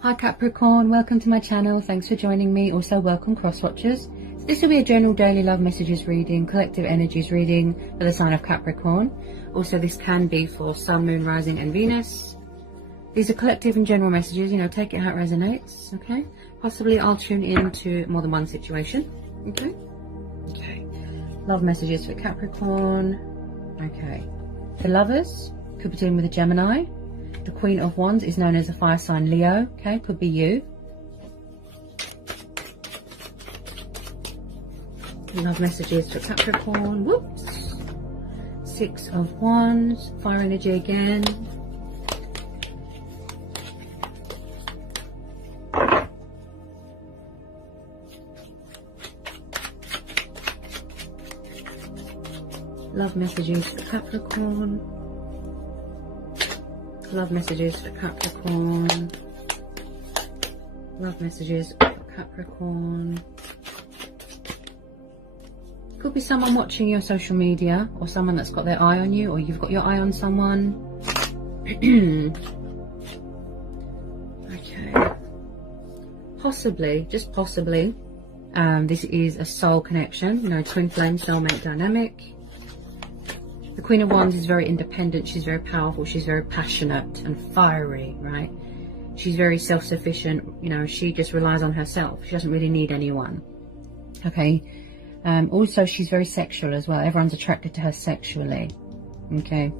Hi Capricorn, welcome to my channel. Thanks for joining me. Also welcome cross watchers. So this will be a general daily love messages reading, collective energies reading for the sign of Capricorn. Also this can be for Sun, Moon, Rising and Venus. These are collective and general messages, you know, take it how it resonates, okay? Possibly I'll tune in to more than one situation, okay? Okay. Love messages for Capricorn. Okay. The Lovers could be dealing with a Gemini. The Queen of Wands is known as a fire sign Leo, okay, could be you. Love messages for Capricorn, whoops. Six of Wands, fire energy again. Love messages for Capricorn. Love messages for Capricorn. Love messages for Capricorn. Could be someone watching your social media, or someone that's got their eye on you, or you've got your eye on someone. Okay. Possibly, just possibly, this is a soul connection, you know, twin flame soulmate dynamic. The Queen of Wands is very independent, she's very powerful, she's very passionate and fiery, right? She's very self-sufficient, you know, she just relies on herself. She doesn't really need anyone. Okay. Also, she's very sexual as well. Everyone's attracted to her sexually. Okay.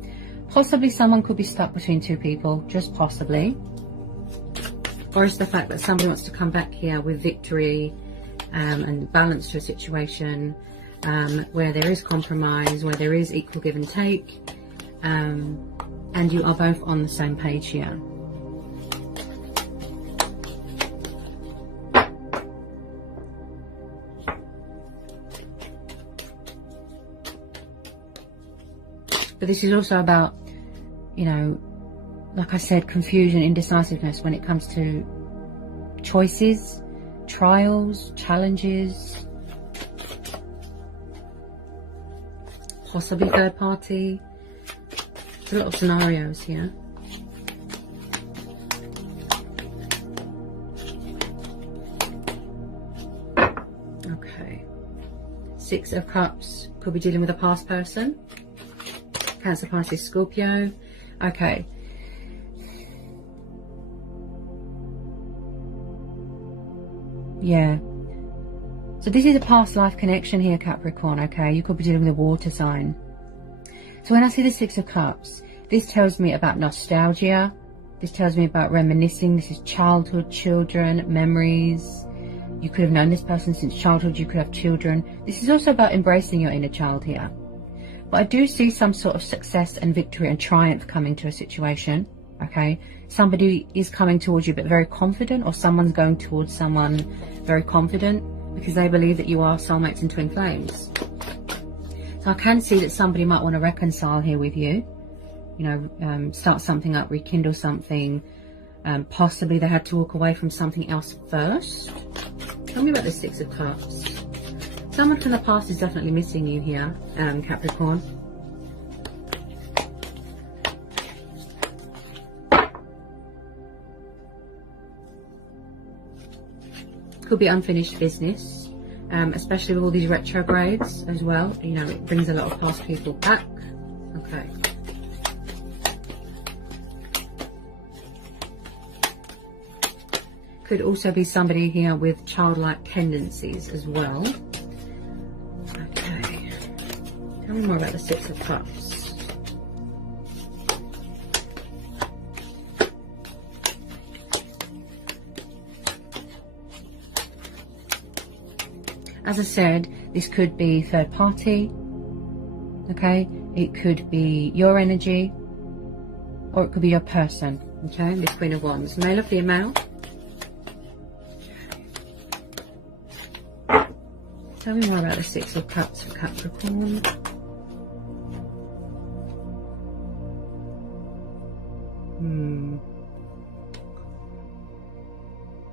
Possibly someone could be stuck between two people, just possibly. Or it's the fact that somebody wants to come back here with victory and balance to a situation. Where there is compromise, where there is equal give and take, and you are both on the same page here. But this is also about, you know, like I said, confusion, indecisiveness when it comes to choices, trials, challenges. Possibly third party. There's a lot of scenarios here. Okay. Six of Cups. Could be dealing with a past person. Cancer, Pisces, Scorpio. Okay. Yeah. So this is a past life connection here, Capricorn, okay? You could be dealing with a water sign. So when I see the Six of Cups, this tells me about nostalgia. This tells me about reminiscing. This is childhood, children, memories. You could have known this person since childhood. You could have children. This is also about embracing your inner child here. But I do see some sort of success and victory and triumph coming to a situation, okay? Somebody is coming towards you but very confident, or someone's going towards someone very confident, because they believe that you are soulmates and twin flames. So I can see that somebody might want to reconcile here with you. You know, start something up, rekindle something. Possibly they had to walk away from something else first. Tell me about the Six of Cups. Someone from the past is definitely missing you here, Capricorn. Could be unfinished business, especially with all these retrogrades as well. You know, it brings a lot of past people back. Okay. Could also be somebody here with childlike tendencies as well. Okay. Tell me more about the Six of Cups. As I said, this could be third party, okay? It could be your energy, or it could be your person, okay? This Queen of Wands, male or female? Okay. Tell me more about the Six of Cups for Capricorn.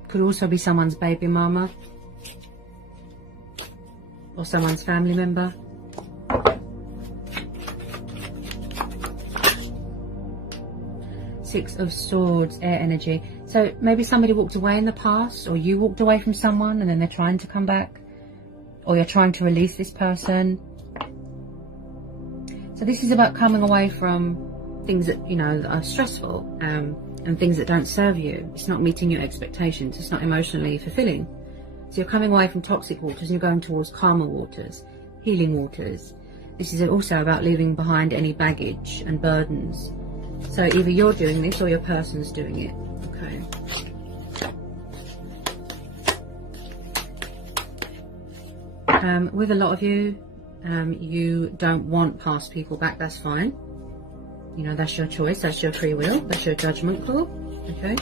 Could also be someone's baby mama, or someone's family member. Six of Swords, air energy. So maybe somebody walked away in the past, or you walked away from someone and then they're trying to come back, or you're trying to release this person. So this is about coming away from things that, you know, are stressful, and things that don't serve you. It's not meeting your expectations. It's not emotionally fulfilling. So you're coming away from toxic waters and you're going towards calmer waters, healing waters. This is also about leaving behind any baggage and burdens. So either you're doing this or your person's doing it. Okay. With a lot of you, you don't want past people back. That's fine. You know, that's your choice. That's your free will. That's your judgment call. Okay.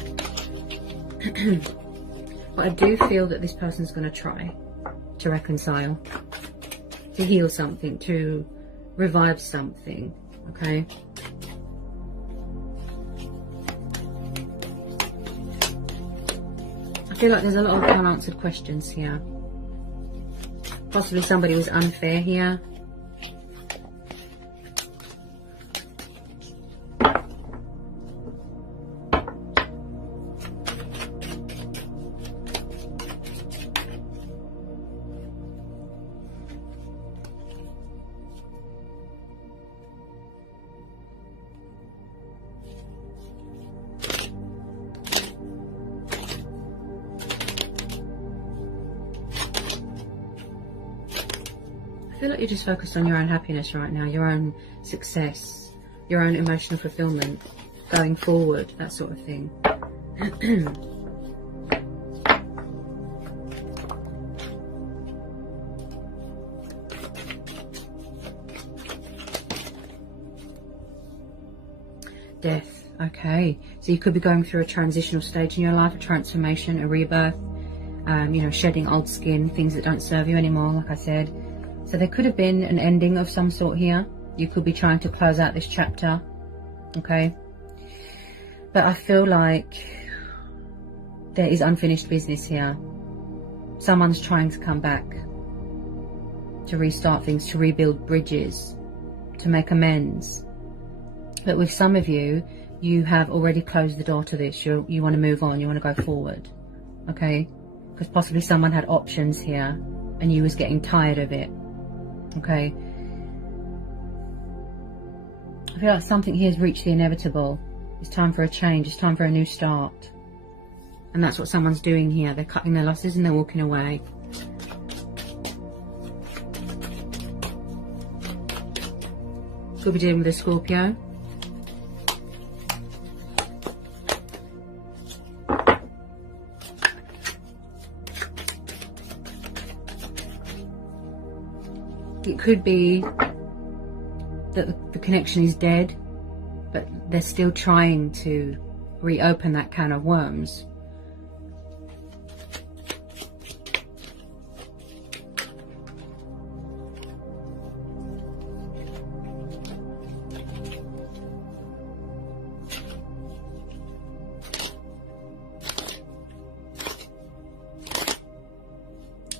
But I do feel that this person's going to try to reconcile, to heal something, to revive something. Okay. I feel like there's a lot of unanswered questions here. Possibly somebody was unfair here. I feel like you're just focused on your own happiness right now, your own success, your own emotional fulfillment, going forward, that sort of thing. Death. Okay, so you could be going through a transitional stage in your life, a transformation, a rebirth, you know, shedding old skin, things that don't serve you anymore, like I said. So there could have been an ending of some sort here. You could be trying to close out this chapter, okay? But I feel like there is unfinished business here. Someone's trying to come back, to restart things, to rebuild bridges, to make amends. But with some of you, you have already closed the door to this. You want to move on, you want to go forward, okay? Because possibly someone had options here and you was getting tired of it. Okay, I feel like something here has reached the inevitable. It's time for a change. It's time for a new start. And that's what someone's doing here. They're cutting their losses and they're walking away. Could be dealing with a Scorpio. It could be that the connection is dead, but they're still trying to reopen that can of worms.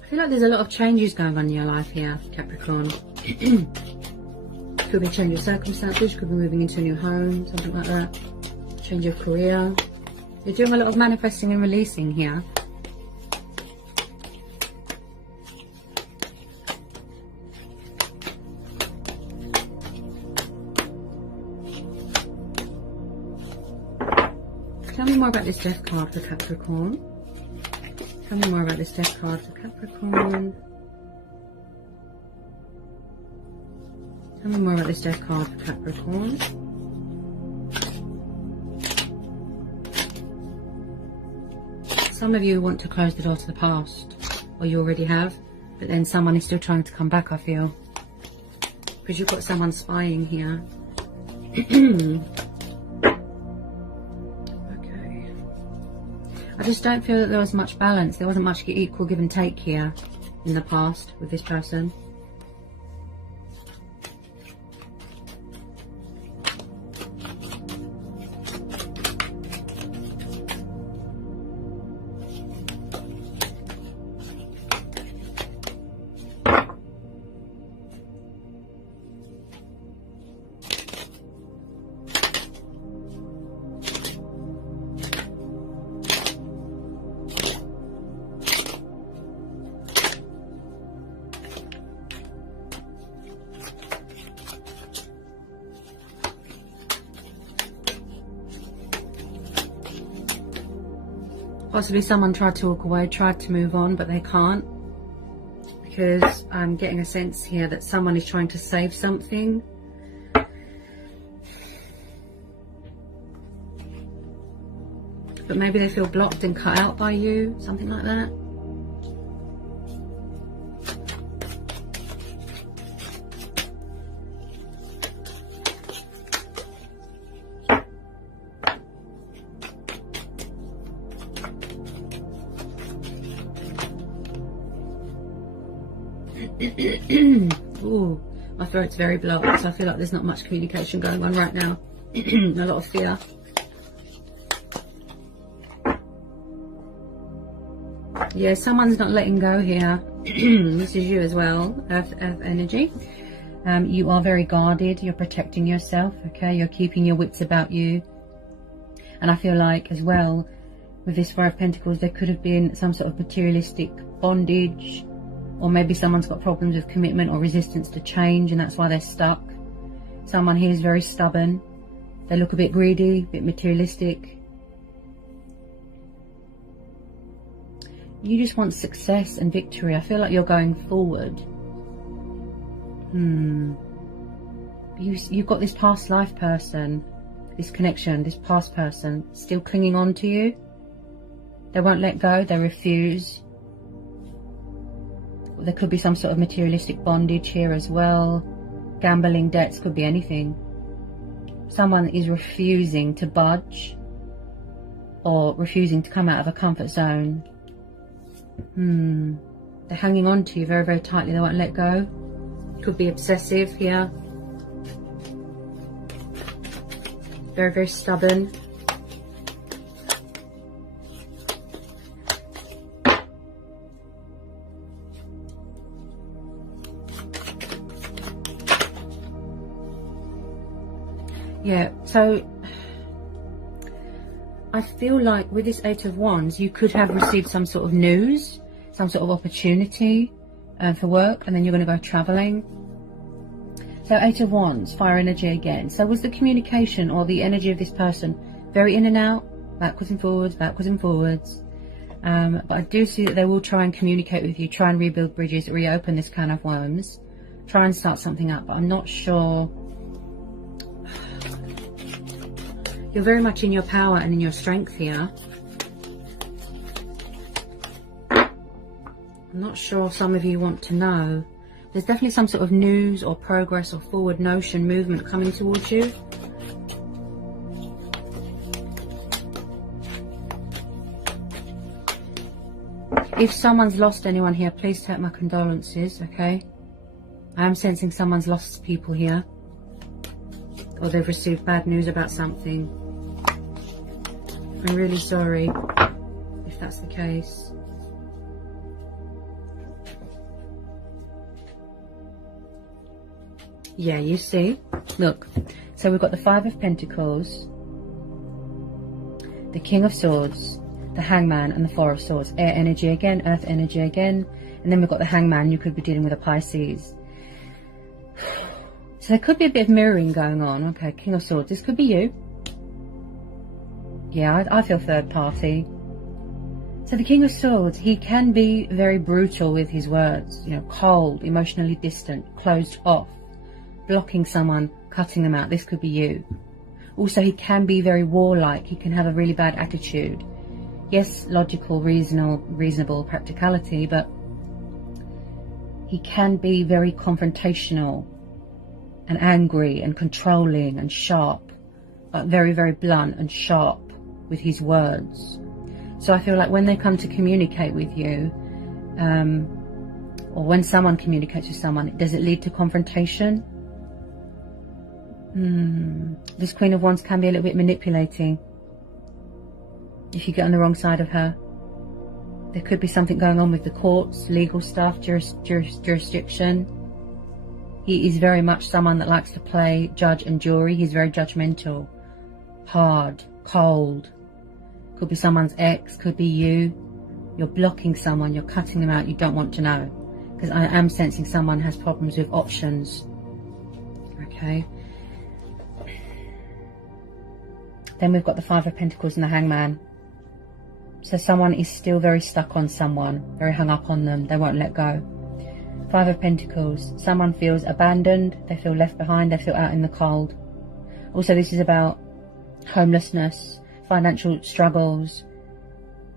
I feel like there's a lot of changes going on in your life here, Capricorn. Could be a change of circumstances, could be moving into a new home, something like that. Change of career. You're doing a lot of manifesting and releasing here. Tell me more about this death card for Capricorn. Tell me more about this death card for Capricorn. Tell me more about this death card for Capricorn. Some of you want to close the door to the past, or you already have, but then someone is still trying to come back, I feel. Because you've got someone spying here. I just don't feel that there was much balance. There wasn't much equal give and take here in the past with this person. Possibly someone tried to walk away, tried to move on, but they can't. Because I'm getting a sense here that someone is trying to save something. But maybe they feel blocked and cut out by you, something like that. Ooh, my throat's very blocked, so I feel like there's not much communication going on right now. A lot of fear. Yeah, someone's not letting go here. This is you as well, Earth energy. You are very guarded. You're protecting yourself, okay? You're keeping your wits about you. And I feel like as well, with this Five of Pentacles, there could have been some sort of materialistic bondage, or maybe someone's got problems with commitment or resistance to change, and that's why they're stuck. Someone here is very stubborn. They look a bit greedy, a bit materialistic. You just want success and victory. I feel like you're going forward. You've got this past life person, this connection, this past person still clinging on to you. They won't let go. They refuse. There could be some sort of materialistic bondage here as well. Gambling, debts, could be anything. Someone is refusing to budge or refusing to come out of a comfort zone. They're hanging on to you very, very tightly. They won't let go. Could be obsessive here. Very, very stubborn. Yeah, so I feel like with this Eight of Wands, you could have received some sort of news, some sort of opportunity for work, and then you're going to go traveling. So Eight of Wands, fire energy again. So was the communication or the energy of this person very in and out, backwards and forwards, backwards and forwards? But I do see that they will try and communicate with you, try and rebuild bridges, reopen this can of worms, try and start something up, but I'm not sure. You're very much in your power and in your strength here. I'm not sure some of you want to know. There's definitely some sort of news or progress or forward motion, movement coming towards you. If someone's lost anyone here, please take my condolences, okay? I am sensing someone's lost people here. Or they've received bad news about something. I'm really sorry if that's the case. Yeah, you see, look, so we've got the Five of Pentacles, the King of Swords, the Hangman, and the Four of Swords. Air energy again, earth energy again, and then we've got the Hangman. You could be dealing with a Pisces. So there could be a bit of mirroring going on. Okay, King of Swords, this could be you. Yeah, I feel third party. So the King of Swords, he can be very brutal with his words, you know, cold, emotionally distant, closed off, blocking someone, cutting them out. This could be you. Also, he can be very warlike. He can have a really bad attitude. Yes, logical, reasonable practicality, but he can be very confrontational and angry and controlling and sharp, but very, very blunt and sharp with his words. So I feel like when they come to communicate with you, or when someone communicates with someone, does it lead to confrontation? This Queen of Wands can be a little bit manipulating if you get on the wrong side of her. There could be something going on with the courts, legal stuff, jurisdiction. He is very much someone that likes to play judge and jury. He's very judgmental, hard, cold. Could be someone's ex, could be you. You're blocking someone, you're cutting them out, you don't want to know. Because I am sensing someone has problems with options. Okay. Then we've got the Five of Pentacles and the Hangman. So someone is still very stuck on someone, very hung up on them. They won't let go. 5 of Pentacles. Someone feels abandoned. They feel left behind. They feel out in the cold. Also, this is about homelessness, financial struggles,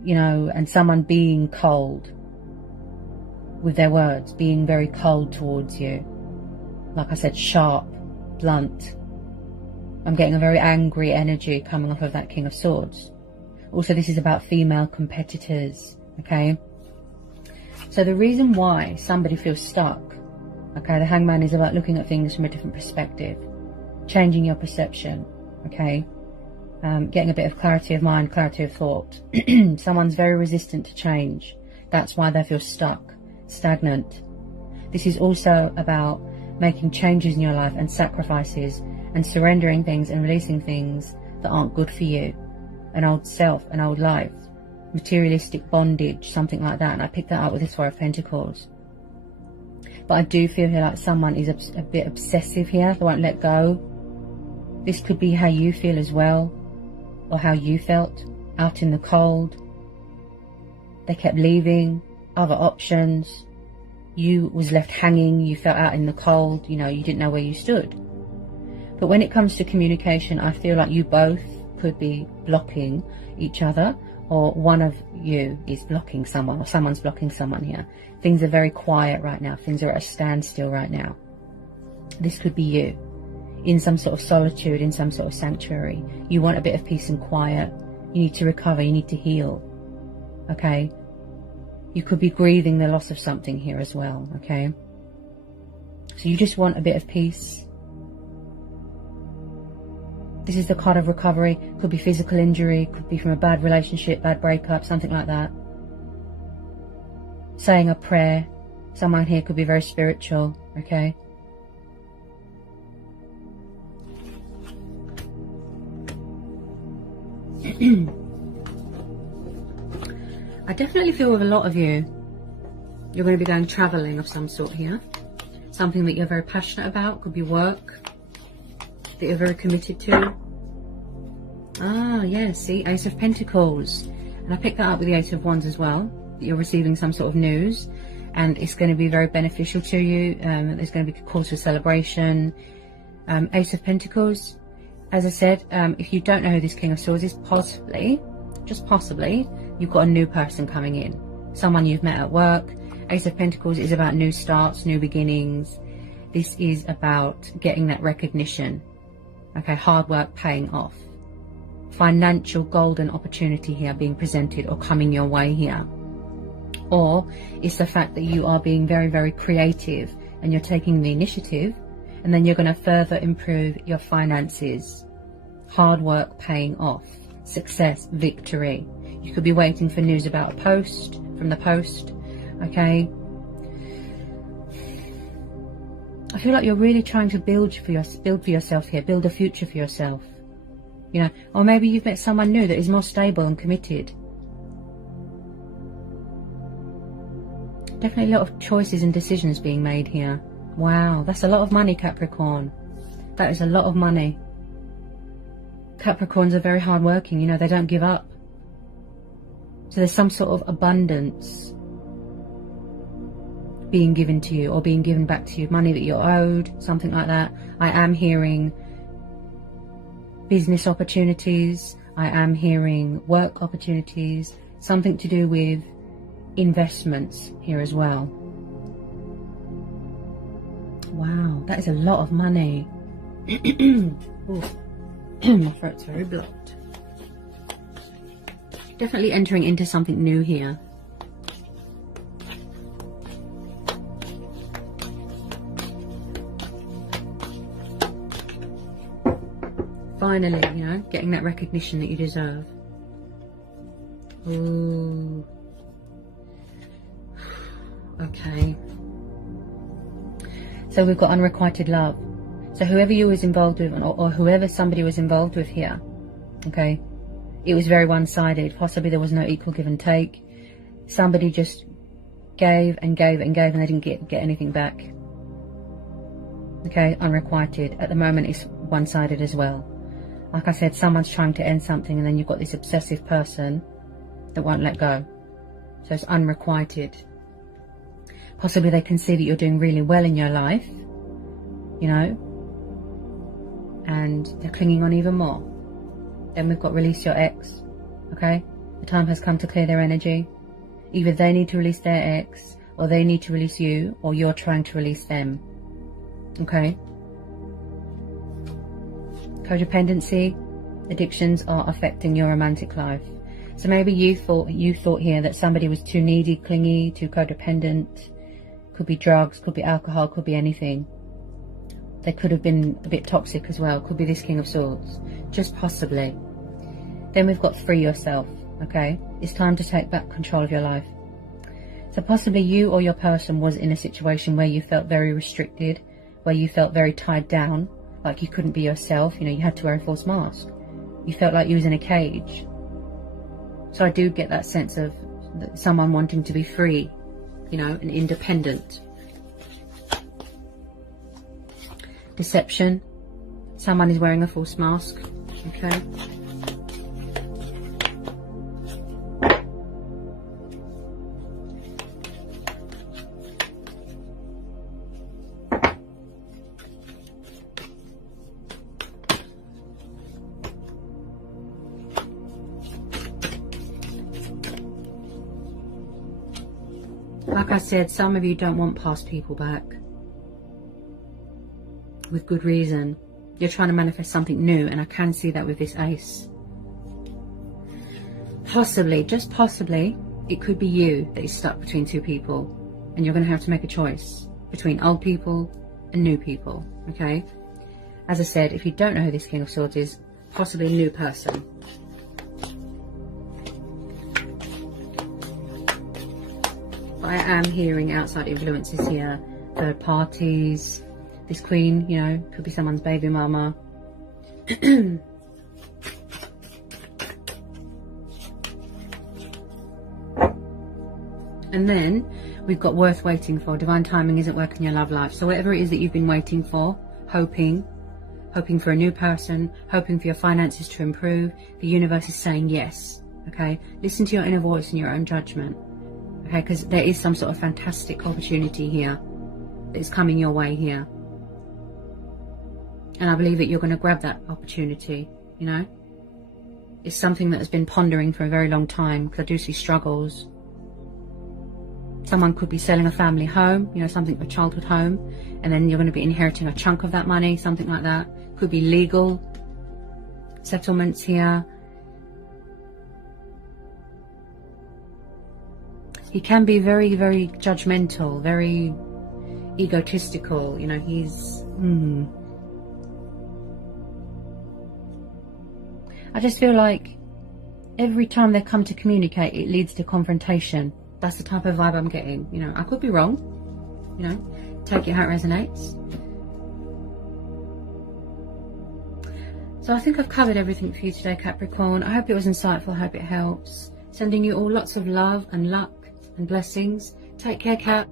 you know, and someone being cold with their words, being very cold towards you. Like I said, sharp, blunt. I'm getting a very angry energy coming off of that King of Swords. Also, this is about female competitors, okay? So the reason why somebody feels stuck, okay, the Hangman is about looking at things from a different perspective, changing your perception, okay? Getting a bit of clarity of mind, clarity of thought. Someone's very resistant to change. That's why they feel stuck, stagnant. This is also about making changes in your life and sacrifices and surrendering things and releasing things that aren't good for you. An old self, an old life, materialistic bondage, something like that. And I picked that up with this 4 of Pentacles. But I do feel here like someone is a bit obsessive here. They won't let go. This could be how you feel as well, or how you felt, out in the cold. They kept leaving, other options. You was left hanging, you felt out in the cold, you know, you didn't know where you stood. But when it comes to communication, I feel like you both could be blocking each other, or one of you is blocking someone, or someone's blocking someone here. Things are very quiet right now. Things are at a standstill right now. This could be you, in some sort of solitude, in some sort of sanctuary. You want a bit of peace and quiet. You need to recover. You need to heal. Okay? You could be grieving the loss of something here as well. Okay? So you just want a bit of peace. This is the card of recovery. Could be physical injury. Could be from a bad relationship, bad breakup, something like that. Saying a prayer. Someone here could be very spiritual. Okay? I definitely feel with a lot of you, you're going to be going travelling of some sort here. Something that you're very passionate about. Could be work that you're very committed to. Ah, yes, see, Ace of Pentacles. And I picked that up with the Ace of Wands as well. That you're receiving some sort of news, and it's going to be very beneficial to you. There's going to be a cause for celebration. Ace of Pentacles. As I said, if you don't know who this King of Swords is, possibly, just possibly, you've got a new person coming in. Someone you've met at work. Ace of Pentacles is about new starts, new beginnings. This is about getting that recognition. Okay, hard work paying off. Financial golden opportunity here being presented or coming your way here. Or it's the fact that you are being very, very creative and you're taking the initiative, and then you're going to further improve your finances. Hard work paying off. Success, victory. You could be waiting for news about a post, from the post. Okay. I feel like you're really trying to build for yourself here. Build a future for yourself. You know, or maybe you've met someone new that is more stable and committed. Definitely a lot of choices and decisions being made here. Wow, that's a lot of money, Capricorn. That is a lot of money. Capricorns are very hardworking, you know, they don't give up. So there's some sort of abundance being given to you, or being given back to you. Money that you're owed, something like that. I am hearing business opportunities. I am hearing work opportunities. Something to do with investments here as well. Wow, that is a lot of money. My throat's very blocked. Definitely entering into something new here. Finally, you know, getting that recognition that you deserve. Ooh. Okay. So we've got unrequited love. So whoever you was involved with, or whoever somebody was involved with here, okay, it was very one-sided. Possibly there was no equal give and take. Somebody just gave and gave and gave, and they didn't get anything back. Okay, unrequited. At the moment, it's one-sided as well. Like I said, someone's trying to end something, and then you've got this obsessive person that won't let go. So it's unrequited. Possibly they can see that you're doing really well in your life, you know, and they're clinging on even more. Then we've got release your ex, okay? The time has come to clear their energy. Either they need to release their ex, or they need to release you, or you're trying to release them, okay? Codependency, addictions are affecting your romantic life. So maybe you thought here that somebody was too needy, clingy, too codependent. Could be drugs, could be alcohol, could be anything. They could have been a bit toxic as well. Could be this King of Swords. Just possibly. Then we've got free yourself, okay? It's time to take back control of your life. So possibly you or your person was in a situation where you felt very restricted, where you felt very tied down, like you couldn't be yourself. You know, you had to wear a false mask. You felt like you was in a cage. So I do get that sense of someone wanting to be free, you know, and independent. Deception. Someone is wearing a false mask. Okay. Like I said, some of you don't want past people back. With good reason. You're trying to manifest something new, and I can see that with this ace. Possibly, just possibly, it could be you that is stuck between two people, and you're going to have to make a choice between old people and new people, okay? As I said, if you don't know who this King of Swords is, possibly a new person. I am hearing outside influences here, third parties. This queen, you know, could be someone's baby mama. And then we've got worth waiting for. Divine timing isn't working in your love life. So whatever it is that you've been waiting for, hoping for a new person, hoping for your finances to improve, the universe is saying yes, okay? Listen to your inner voice and your own judgment, okay? Because there is some sort of fantastic opportunity here that is coming your way here. And I believe that you're going to grab that opportunity, you know. It's something that has been pondering for a very long time, because I do see struggles. Someone could be selling a family home, you know, something, a childhood home, and then you're going to be inheriting a chunk of that money, something like that. Could be legal settlements here. He can be very, very judgmental, very egotistical, you know, he's... I just feel like every time they come to communicate, it leads to confrontation. That's the type of vibe I'm getting. You know, I could be wrong. You know, take it how it resonates. So I think I've covered everything for you today, Capricorn. I hope it was insightful. I hope it helps. Sending you all lots of love and luck and blessings. Take care, Cap.